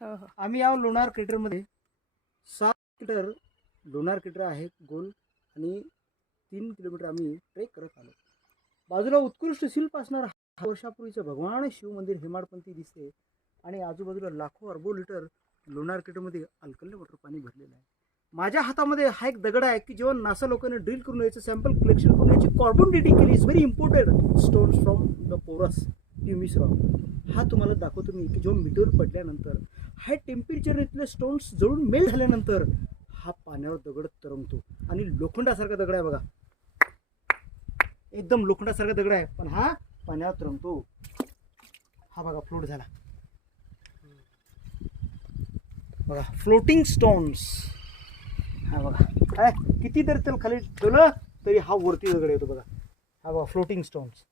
हो हो. आम्ही या लोणार क्रेटरमध्ये 7 किलोमीटर लोणार क्रेटर आहे गोल आणि 3 किलोमीटर आम्ही ट्रेक करत आलो. बाजूला उत्कृष्ट शिल्प असणारं वर्षापूर्वीचं भगवान शिव मंदिर हेमाडपंथी दिसते आणि आजूबाजूला लाखो अरबो लिटर लोणार क्रेटरमध्ये अल्कली वॉटर पाणी भरलेलं आहे. माझ्या हातामध्ये हा एक दगड आहे की जेव्हा नासा लोकांनी ड्रिल करून याचं सॅम्पल कलेक्शन करून याची कार्बन डेटिंग केली. Is very important stones from the पोरस ट्युमिस रॉक. हा तुम्हाला दाखवतो मी की जेव्हा मीटर पडल्यानंतर हाय टेम्परेचर इथले स्टोन्स जळून मेल्ट झाल्यानंतर हा पाण्यावर दगड तरंगतो आणि लोखंडासारखा दगड आहे बघा, एकदम लोखंडासारखा दगड आहे पण हा पाण्यावर तरंगतो. हा बघा फ्लोट झाला बघा, फ्लोटिंग स्टोन्स. हा बघा काय किती तरी त्याला खाली ठेवलं तरी हा वरती दगड येतो बघा. हा बघा फ्लोटिंग स्टोन्स.